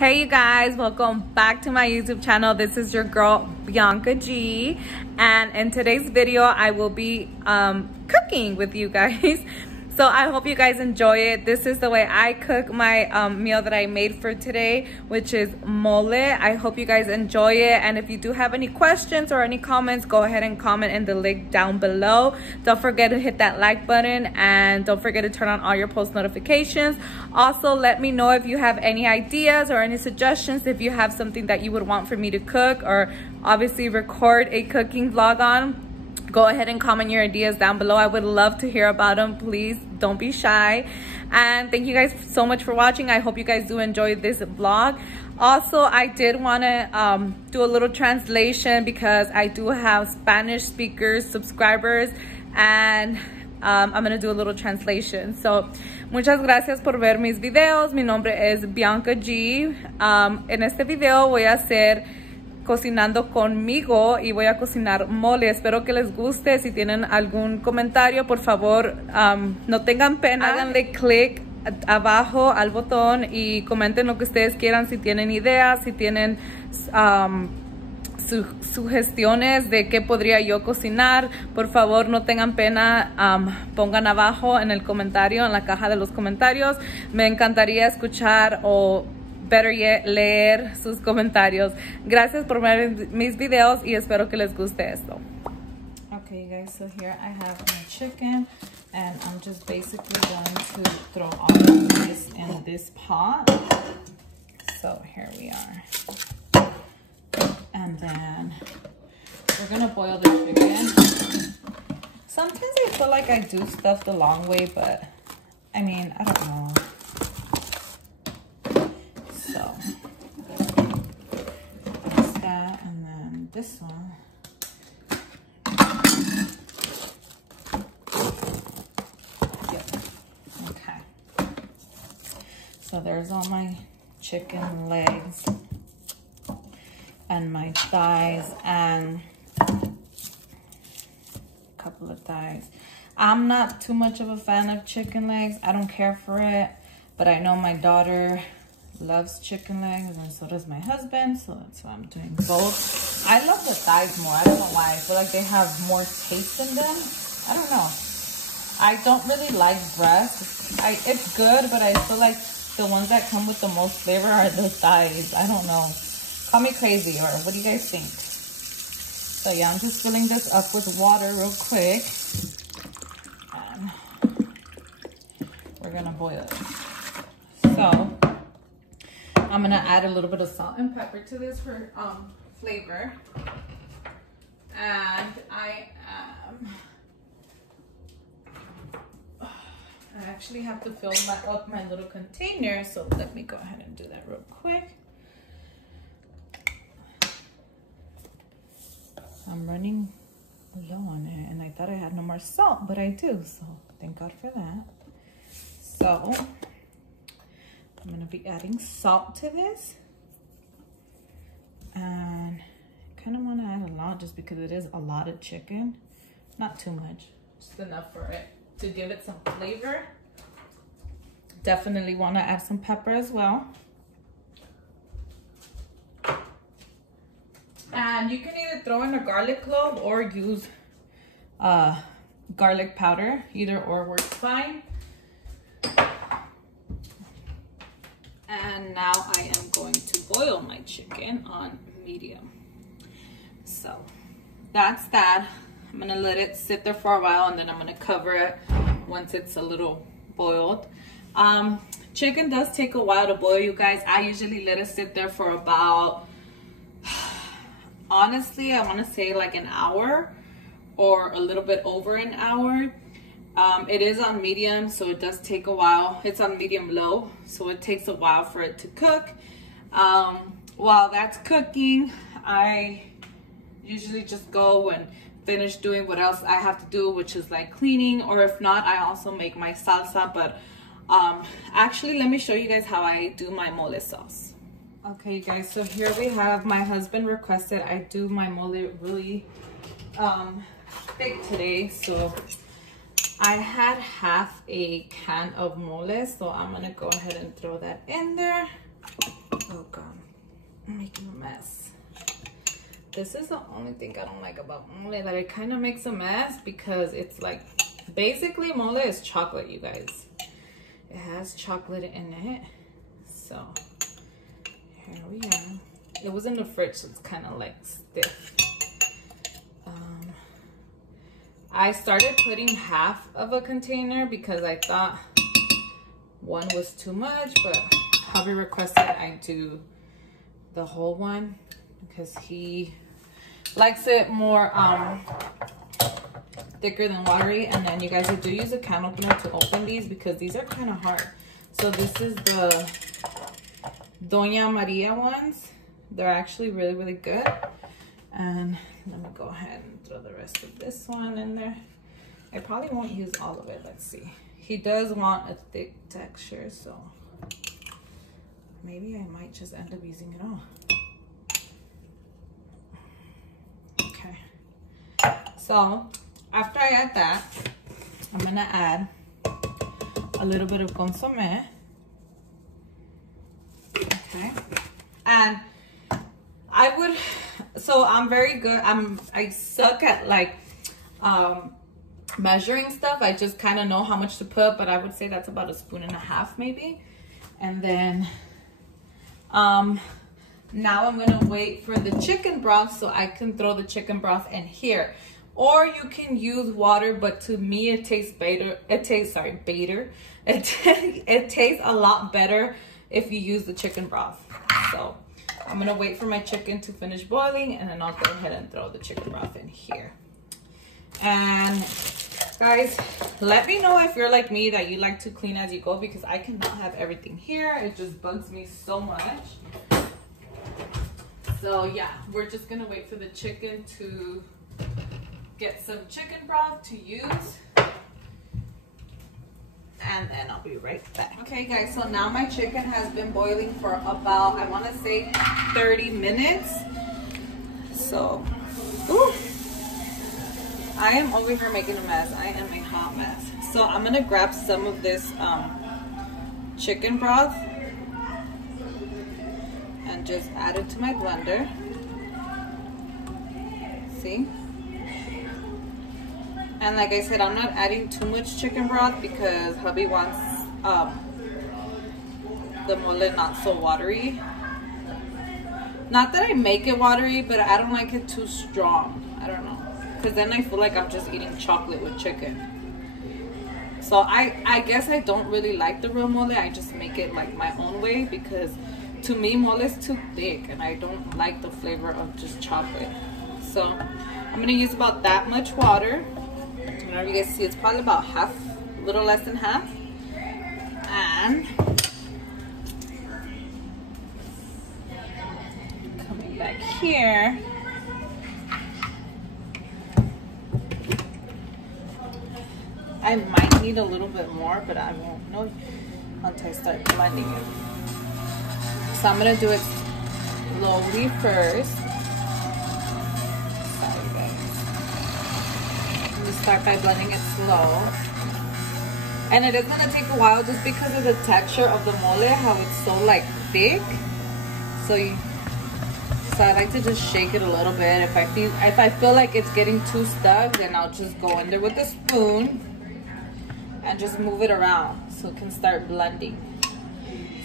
Hey you guys, welcome back to my YouTube channel. This is your girl Bianca G, and in today's video I will be cooking with you guys. So I hope you guys enjoy it. This is the way I cook my meal that I made for today, which is mole. I hope you guys enjoy it, and if you do have any questions or any comments, go ahead and comment in the link down below. Don't forget to hit that like button, and don't forget to turn on all your post notifications. Also, let me know if you have any ideas or any suggestions, if you have something that you would want for me to cook or obviously record a cooking vlog on. Go ahead and comment your ideas down below. I would love to hear about them. Please don't be shy. And thank you guys so much for watching. I hope you guys do enjoy this vlog. Also, I did want to do a little translation because I do have Spanish speakers, subscribers, and I'm going to do a little translation. So, muchas gracias por ver mis videos. Mi nombre es Bianca G. En este video voy a hacer cocinando conmigo y voy a cocinar mole. Espero que les guste. Si tienen algún comentario, por favor, no tengan pena, háganle clic abajo al botón y comenten lo que ustedes quieran. Si tienen ideas, si tienen sugestiones de qué podría yo cocinar, por favor no tengan pena, pongan abajo en el comentario, en la caja de los comentarios. Me encantaría escuchar o better yet, leer sus comentarios. Gracias por ver mis videos y espero que les guste esto. Okay, guys, so here I have my chicken, and I'm just basically going to throw all of this in this pot. So here we are. And then we're gonna boil the chicken. Sometimes I feel like I do stuff the long way, but I mean, I don't know. So that's that, and then this one. Yep. Okay. So there's all my chicken legs and my thighs and a couple of thighs. I'm not too much of a fan of chicken legs. I don't care for it, but I know my daughter loves chicken legs, and so does my husband, so that's why I'm doing both. I love the thighs more. I don't know why. I feel like they have more taste in them. I don't know. I don't really like breast. It's good, but I feel like the ones that come with the most flavor are the thighs. I don't know. Call me crazy, or what do you guys think? So yeah, I'm just filling this up with water real quick, and we're gonna boil it. So I'm gonna add a little bit of salt and pepper to this for flavor. And I actually have to fill up my little container, so let me go ahead and do that real quick. I'm running low on it, and I thought I had no more salt, but I do, so thank God for that. So I'm going to be adding salt to this, and I kind of want to add a lot just because it is a lot of chicken. Not too much, just enough for it to give it some flavor. Definitely want to add some pepper as well. And you can either throw in a garlic clove or use garlic powder. Either or works fine. And now I am going to boil my chicken on medium. So that's that. I'm gonna let it sit there for a while, and then I'm gonna cover it once it's a little boiled. Chicken does take a while to boil, you guys. I usually let it sit there for about, honestly, I wanna say like an hour or a little bit over an hour. It is on medium, so it does take a while. It's on medium low, so it takes a while for it to cook. While that's cooking, I usually just go and finish doing what else I have to do, which is like cleaning, or if not, I also make my salsa. But actually, let me show you guys how I do my mole sauce. Okay, you guys, so here we have, my husband requested I do my mole really thick today, so I had half a can of mole, so I'm gonna go ahead and throw that in there. Oh God. I'm making a mess. This is the only thing I don't like about mole, that it kind of makes a mess because it's like, basically mole is chocolate, you guys. It has chocolate in it. So here we are. It was in the fridge, so it's kind of like stiff. I started putting half of a container because I thought one was too much, but hubby requested I do the whole one because he likes it more thicker than watery. And then you guys, I do use a can opener to open these because these are kind of hard. So this is the Doña Maria ones. They're actually really, really good. And let me go ahead and throw the rest of this one in there. I probably won't use all of it. Let's see. He does want a thick texture, so maybe I might just end up using it all. Okay. So after I add that, I'm gonna add a little bit of consommé. Okay. And I would, so I'm very good. I suck at like measuring stuff. I just kind of know how much to put, but I would say that's about 1.5 spoons maybe. And then now I'm gonna wait for the chicken broth so I can throw the chicken broth in here. Or you can use water, but to me it tastes better. It tastes a lot better if you use the chicken broth. So I'm gonna wait for my chicken to finish boiling, and then I'll go ahead and throw the chicken broth in here. And guys, let me know if you're like me, that you like to clean as you go, because I cannot have everything here. It just bugs me so much. So yeah, we're just gonna wait for the chicken to get some chicken broth to use, and then I'll be right back. Okay guys, so now my chicken has been boiling for about, I want to say 30 minutes. So ooh, I am over here making a mess. I am a hot mess. So I'm gonna grab some of this chicken broth and just add it to my blender. See? And like I said, I'm not adding too much chicken broth because hubby wants the mole not so watery. Not that I make it watery, but I don't like it too strong. I don't know, because then I feel like I'm just eating chocolate with chicken. So I guess I don't really like the real mole. I just make it like my own way, because to me mole is too thick and I don't like the flavor of just chocolate. So I'm gonna use about that much water. Whenever you guys see, it's probably about half, a little less than half. And coming back here, I might need a little bit more, but I won't know until I start blending it. So I'm gonna do it slowly first. Start by blending it slow, and it is going to take a while just because of the texture of the mole, how it's so like thick. So I like to just shake it a little bit. If I feel like it's getting too stuck, then I'll just go in there with a spoon and just move it around so it can start blending.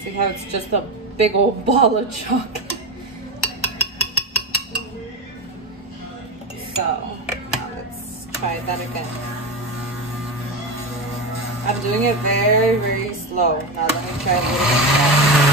See how it's just a big old ball of chocolate. So try that again. I'm doing it very, very slow. Now let me try a little bit more.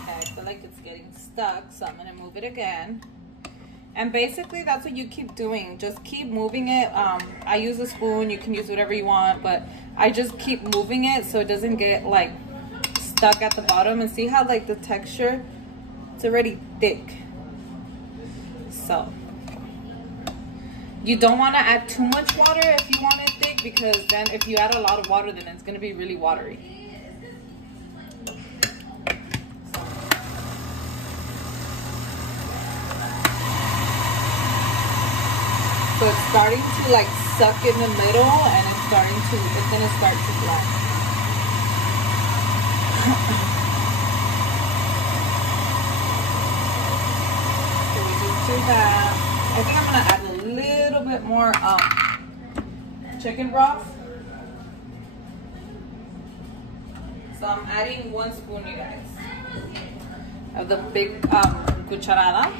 Okay, I feel like it's getting stuck, so I'm gonna move it again. And basically that's what you keep doing. Just keep moving it. I use a spoon. You can use whatever you want, but I just keep moving it so it doesn't get like stuck at the bottom. And see how like the texture, it's already thick. So you don't want to add too much water if you want it thick, because then if you add a lot of water, then it's going to be really watery. it's starting to like suck in the middle, and it's gonna start to blend. So we just do that. I think I'm gonna add a little bit more chicken broth. So I'm adding 1 spoon, you guys, of the big cucharada.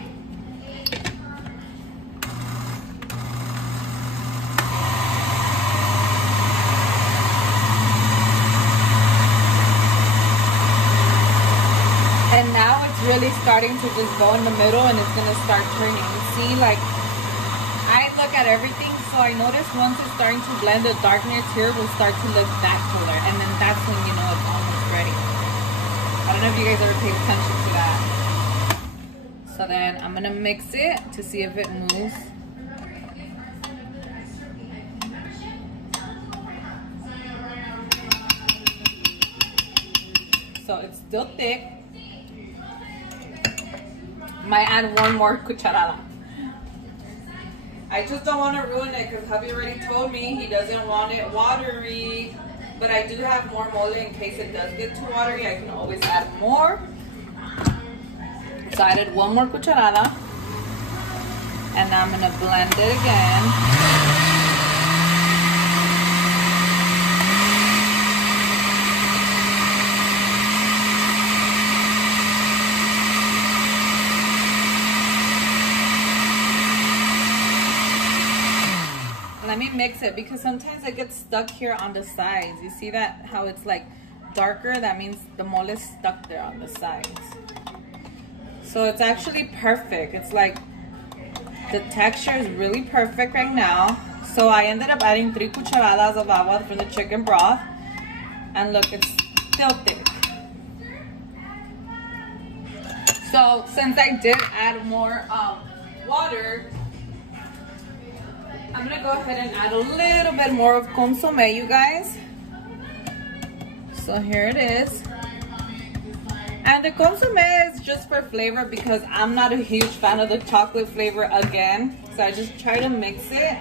And now it's really starting to just go in the middle, and it's gonna start turning. You see, like, I look at everything, so I notice once it's starting to blend, the darkness here will start to look that color, and then that's when you know it's almost ready. I don't know if you guys ever pay attention to that. So then I'm gonna mix it to see if it moves. So it's still thick. Might add 1 more cucharada. I just don't want to ruin it because hubby already told me he doesn't want it watery. But I do have more mole in case it does get too watery. I can always add more. So I added 1 more cucharada. And now I'm going to blend it again. Let me mix it because sometimes it gets stuck here on the sides. You see that? How it's like darker? That means the mole is stuck there on the sides. So it's actually perfect. It's like the texture is really perfect right now. So I ended up adding 3 cucharadas of agua from the chicken broth. And look, it's still thick. So since I did add more water, I'm gonna go ahead and add a little bit more of consomme, you guys. So here it is. And the consomme is just for flavor because I'm not a huge fan of the chocolate flavor again. So I just try to mix it.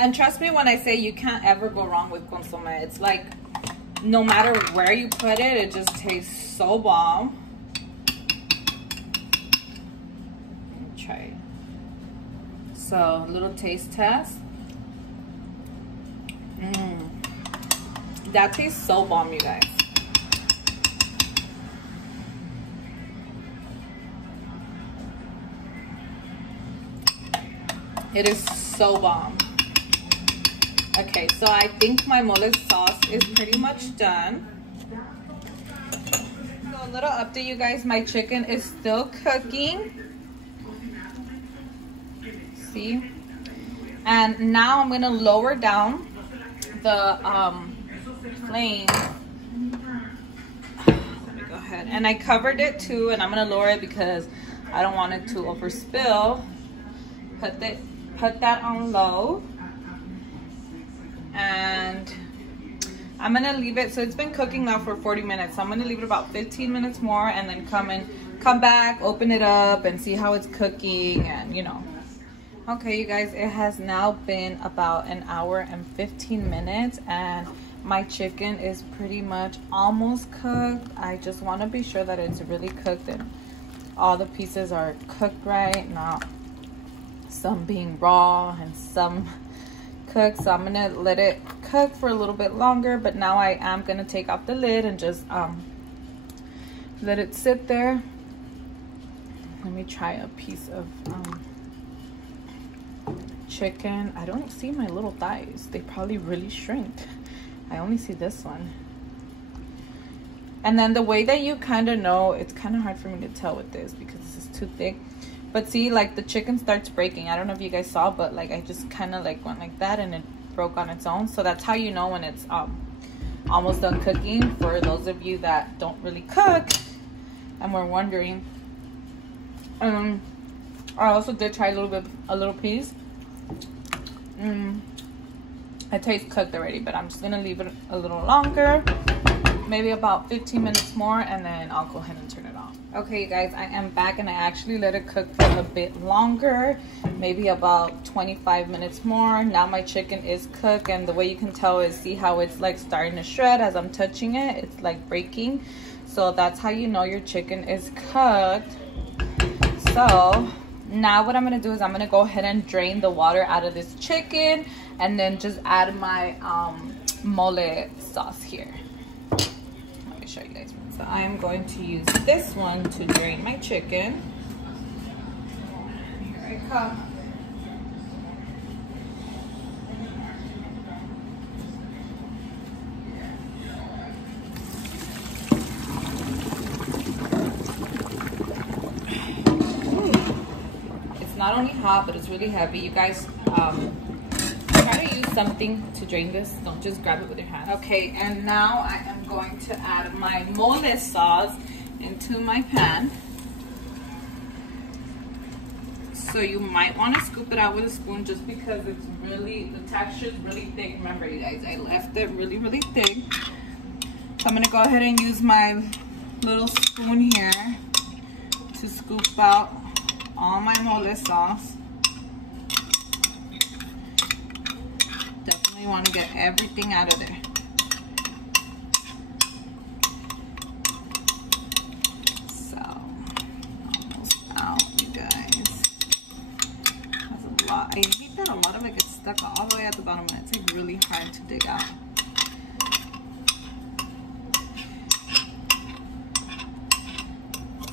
And trust me when I say you can't ever go wrong with consomme. It's like, no matter where you put it, it just tastes so bomb. Let me try it. So, a little taste test. That tastes so bomb, you guys. It is so bomb. Okay, so I think my mole sauce is pretty much done. So a little update, you guys. My chicken is still cooking. See? And now I'm gonna lower down the flame. Let me go ahead. And I covered it too, and I'm gonna lower it because I don't want it to overspill. Put that on low. And I'm gonna leave it, so it's been cooking now for 40 minutes. So I'm gonna leave it about 15 minutes more and then come back, open it up and see how it's cooking, and you know. Okay, you guys, it has now been about 1 hour and 15 minutes and my chicken is pretty much almost cooked. I just want to be sure that it's really cooked and all the pieces are cooked right, not some being raw and some cooked. So I'm gonna let it cook for a little bit longer, but now I am gonna take off the lid and just let it sit there. Let me try a piece of chicken. I don't see my little thighs. They probably really shrink. I only see this one. And then the way that you kind of know, it's kind of hard for me to tell with this because this is too thick. But see, like the chicken starts breaking. I don't know if you guys saw, but like I just kind of like went like that and it broke on its own. So that's how you know when it's almost done cooking, for those of you that don't really cook and were wondering. I also did try a little piece. It tastes cooked already, but I'm just gonna leave it a little longer, maybe about 15 minutes more, and then I'll go ahead and turn it off. Okay, you guys, I am back, and I actually let it cook for a bit longer, maybe about 25 minutes more. Now my chicken is cooked, and the way you can tell is see how it's like starting to shred as I'm touching it. It's like breaking. So that's how you know your chicken is cooked. So now what I'm gonna do is I'm gonna go ahead and drain the water out of this chicken, and then just add my mole sauce here. Let me show you guys. So I'm going to use this one to drain my chicken. Here I come. It's not only hot, but it's really heavy. You guys, try to use something to drain this. Don't just grab it with your hand. Okay, and now I am going to add my mole sauce into my pan. So you might want to scoop it out with a spoon just because it's really, the texture is really thick. Remember, you guys, I left it really, really thick. So I'm going to go ahead and use my little spoon here to scoop out all my mole sauce. Definitely want to get everything out of there. So, almost out, you guys. That's a lot. I hate that a lot of it gets stuck all the way at the bottom, and it's like really hard to dig out.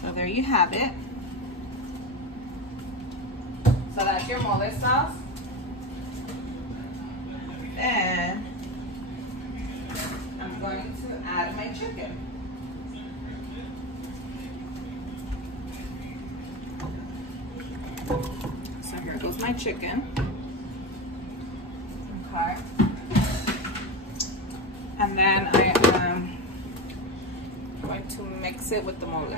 So there you have it. So that's your mole sauce. Then I'm going to add my chicken. So here goes my chicken. Okay. And then I am going to mix it with the mole.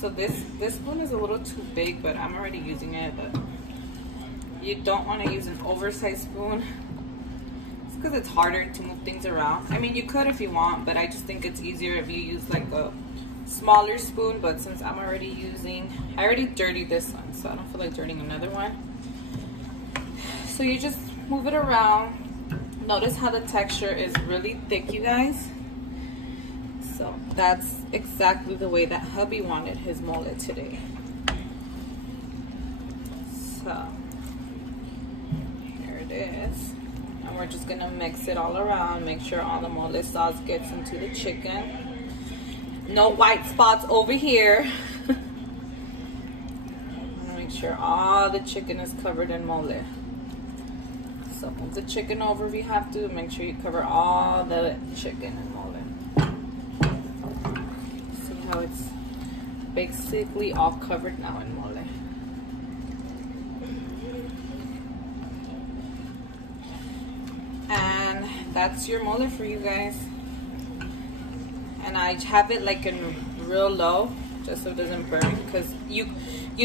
So this spoon is a little too big, but I'm already using it. But you don't want to use an oversized spoon. It's because it's harder to move things around. I mean, you could if you want, but I just think it's easier if you use like a smaller spoon. But since I'm already using, I already dirtied this one, so I don't feel like dirtying another one. So you just move it around. Notice how the texture is really thick, you guys. So that's exactly the way that hubby wanted his mole today. So here it is. And we're just gonna mix it all around, make sure all the mole sauce gets into the chicken. No white spots over here. Make sure all the chicken is covered in mole. So move the chicken over if you have to. Make sure you cover all the chicken in mole. See how it's basically all covered now in mole. And that's your mole for you guys. And I have it like in real low, just so it doesn't burn, because you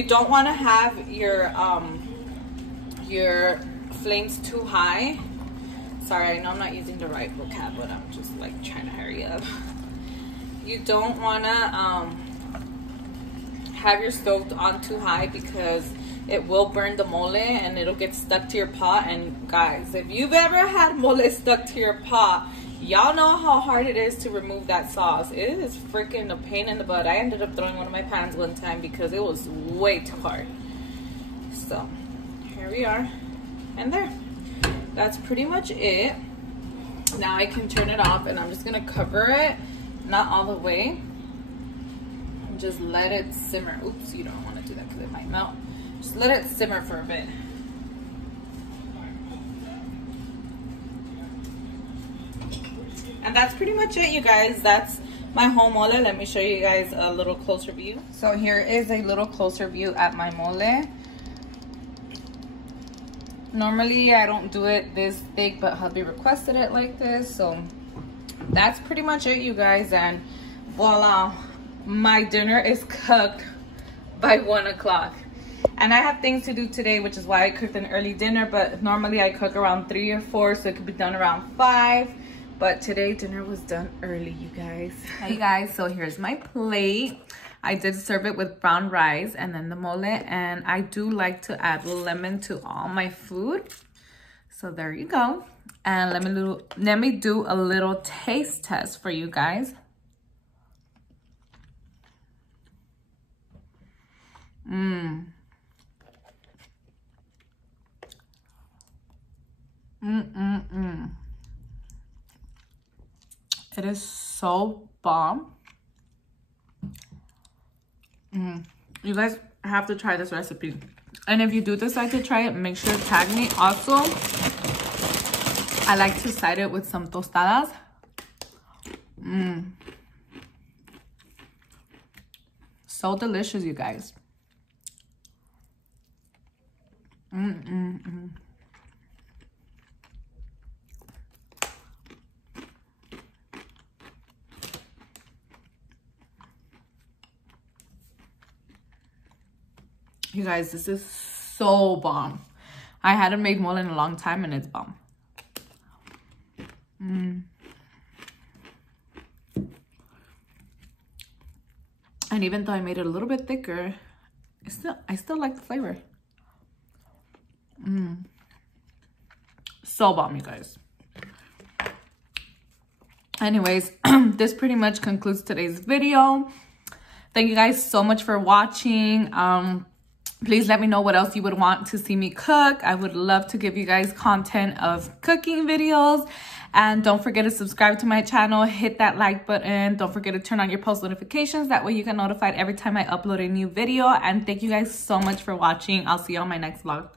don't want to have your flames too high. Sorry, I know I'm not using the right vocab, but I'm just like trying to hurry up. You don't want to have your stove on too high, because it will burn the mole and it'll get stuck to your pot. And guys, if you've ever had mole stuck to your pot, y'all know how hard it is to remove that sauce. It is freaking a pain in the butt. I ended up throwing one of my pans one time because it was way too hard. So here we are, and there. That's pretty much it. Now I can turn it off, and I'm just gonna cover it, not all the way, and just let it simmer. Oops, you don't want to do that because it might melt. Just let it simmer for a bit. And that's pretty much it, you guys. That's my whole mole. Let me show you guys a little closer view. So here is a little closer view at my mole. Normally I don't do it this big, but hubby requested it like this. So that's pretty much it, you guys. And voila, my dinner is cooked by 1 o'clock. And I have things to do today, which is why I cooked an early dinner, but normally I cook around 3 or 4, so it could be done around 5. But today dinner was done early, you guys. Hey guys, so here's my plate. I did serve it with brown rice and then the mole, and I do like to add lemon to all my food. So there you go. And let me do a little taste test for you guys. It is so bomb. You guys have to try this recipe. And if you do decide to try it, make sure to tag me. Also, I like to side it with some tostadas. So delicious, you guys. You guys, this is so bomb. I hadn't made mole in a long time and it's bomb. And even though I made it a little bit thicker, I still like the flavor. So bomb, you guys. Anyways, this pretty much concludes today's video. Thank you guys so much for watching. Please let me know what else you would want to see me cook. I would love to give you guys content of cooking videos. And don't forget to subscribe to my channel. Hit that like button. Don't forget to turn on your post notifications. That way you get notified every time I upload a new video. And thank you guys so much for watching. I'll see you on my next vlog.